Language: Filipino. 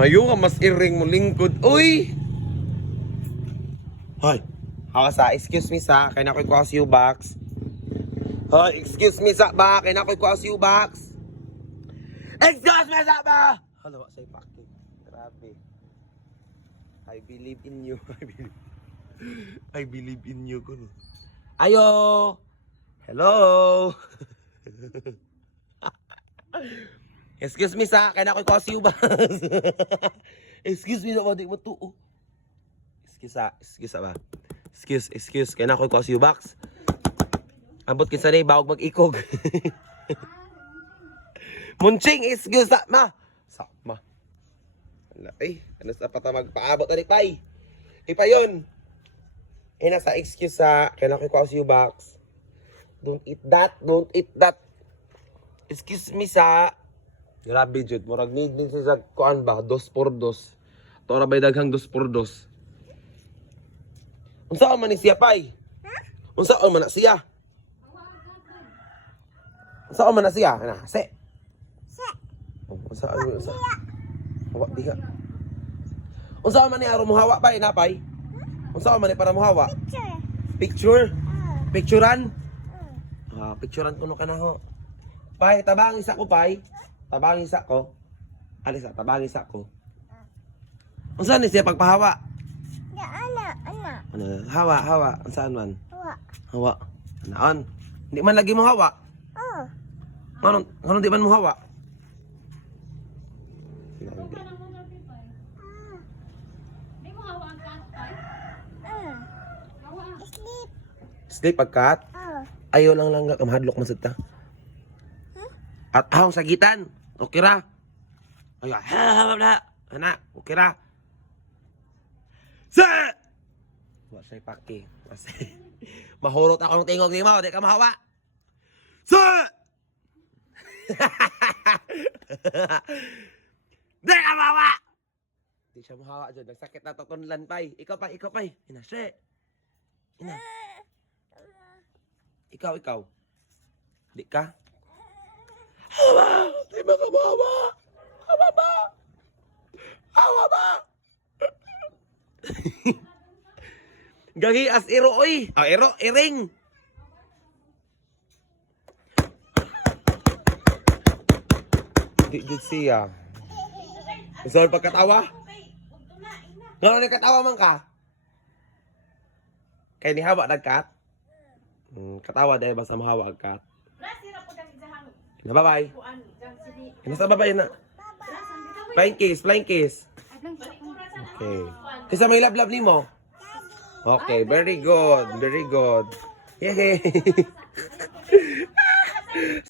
Mayo nga mas iring mo lingkod. Uy! Hoy! Hawa sa, excuse me sa, kaya na ko'y kuha sa U-Box. Hoy, excuse me sa ba, kaya na ko'y kuha sa U-Box. Excuse me sa ba! Hala, sa'y paki. Grabe. I believe in you. I believe in you. Ayo! Hello! Excuse me sa, kaya na ko'y kuha sa U-Box. Excuse me sa, di mo to. Excuse ba? Excuse, kaya na ako'y kuha sa U-Box. Ambot kinsa ni bawag mag-ikog. Munching, excuse ma. Sakma. Wala, ano sa pata magpaabot na ni Pay. Ipa yun. Nasa excuse sa, kaya na ako'y kuha sa U-Box. Don't eat that. Excuse me sa. Grabe jud, murag need din sa kuan ba, 2x2. Tora bay daghang 2x2. Unsa man ni siya Pay? Unsa man na siya? Unsa man na siya? Ana, se. Unsa man unsa? Hawa diha. Unsa man ni aro mo hawa Pay na Pay? Unsa man ni para mo hawa? Picture. Picturean? Picturean kuno kana ho. Pay, tabang isa ko Pay. Tabang isa ko. Alisa, tabang isa ko. Unsa ni siya pagpahawa? Ano, hawa. Ang saan man? Hawa. Naan? Hindi man lagi mo hawa? Ano di man mo hawa? Di mo hawa ang cat, Pay? Hawa. Sleep pagkat? Ayaw lang kamahadlok man ta. At ahong sagitan. Okay ra? Ayaw. Ana, okay ra? Sa! Wa say paki. Kasi mahurot ako ng tingog ni mo, di ka mahawa. Sa! Di ka mahawa! Di siya mahawa dyan. Nagsakit na tutunlan Pay. Ikaw Pay. Ina, she. Ina. Ikaw. Di ka? Hawa! Di ba ka mahawa? Hawa ba? Gagi as iro oy. Iro, iring. Di good siya. Gusto mo pagkatawa? Ngano ni katawa man ka? Kay ni hawa nagkat? Katawa dahil basta mahawa ang kat. Na bye-bye. Nasa babay na. Flying kiss. Okay. Kisa may love ni mo? Okay, very good. Yay!